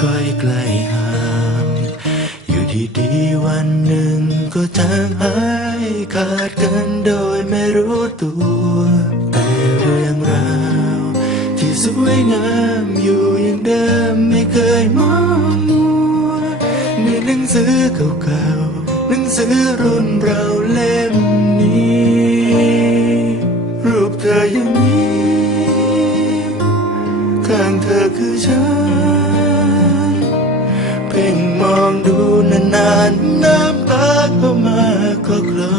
ค่อยๆไกล้ห่างอยู่ดีๆวันหนึ่งก็จางหายขาดกันโดยไม่รู้ตัว แต่เรื่องราวที่สวยงามอยู่อย่างเดิมไม่เคยมองมัวในหนังสือเก่าๆหนังสือรุ่นเราเล่มนี้ รูปเธอยังยิ้มข้างเธอคือฉัน พ่งมองดูนานๆน้ำตาเข้ามาก็คลอ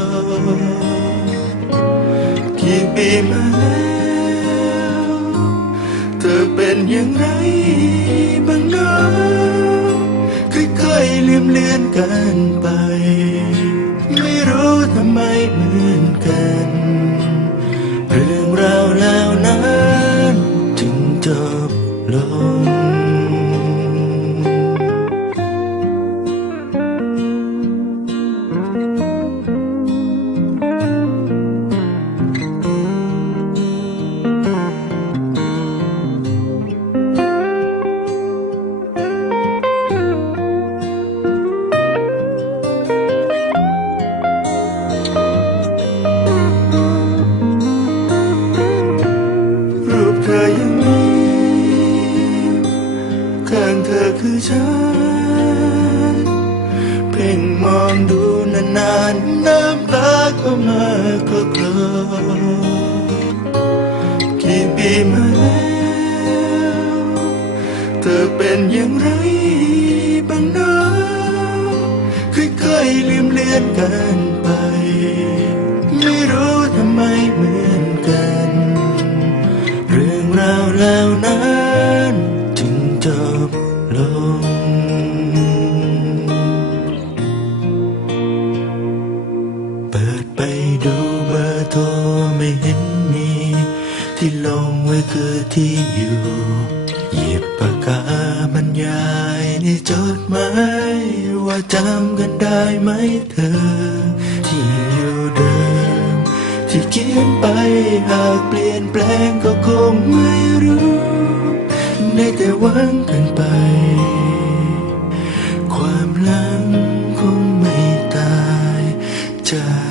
กี่ปีมาแล้วเธอเป็นย่างไรบ้างเนะค่อยๆลืมเลือนกันไป ไม่รู้ทำไมเหมือนกัน เรื่องราวแล้วนั้นจึงจบลง น้ำตาก็มาก็กลอกี่ปีมาแล้ว เธอเป็นอย่างไรบ้างนะค่อยๆลืมเลือนกันไป ไม่รู้ทำไมเหมือน ลงไว้คือที่อยู่ หยิบปากกาบรรยายในจดหมายว่าจำกันได้ไหมเธอ ที่อยู่เดิม ที่เขียนไปหากเปลี่ยนแปลงก็คงไม่รู้ได้แต่หวังกันไป ความหลังคงไม่ตายจาก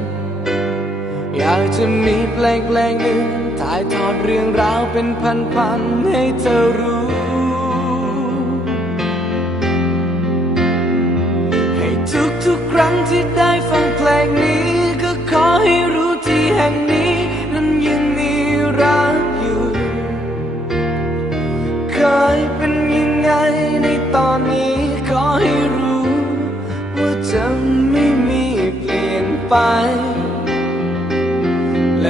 อยากจะมีเพลงเพลงหนึ่งถ่ายทอดเรื่องราวเป็นพันๆให้เธอรู้ ให้ทุกทุกๆครั้งที่ได้ฟังเพลงนี้ ก็ขอให้รู้ที่แห่งนี้ นั้นยังมีรักอยู่ เคยเป็นยังไงในตอนนี้ขอให้รู้ ว่าจะไม่มีเปลี่ยนไป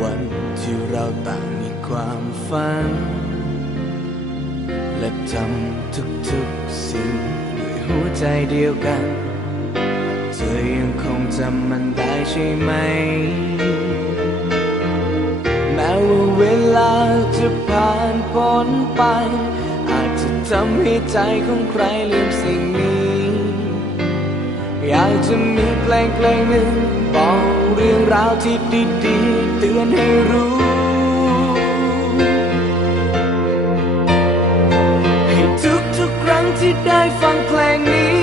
วันที่เราต่างมีความฝัน และทำทุกๆสิ่งด้วยหัวใจเดียวกัน เธอยังคงจำมันได้ใช่ไหม แม้ว่าเวลาจะผ่านพ้นไป อาจจะทำให้ใจของใครลืมสิ่งนี้ อยากจะมีเพลงเพลงหนึ่งบอกเรื่องราวที่ดีๆ เตือนให้รู้ ให้ทุกทุกครั้งที่ได้ฟังเพลงนี้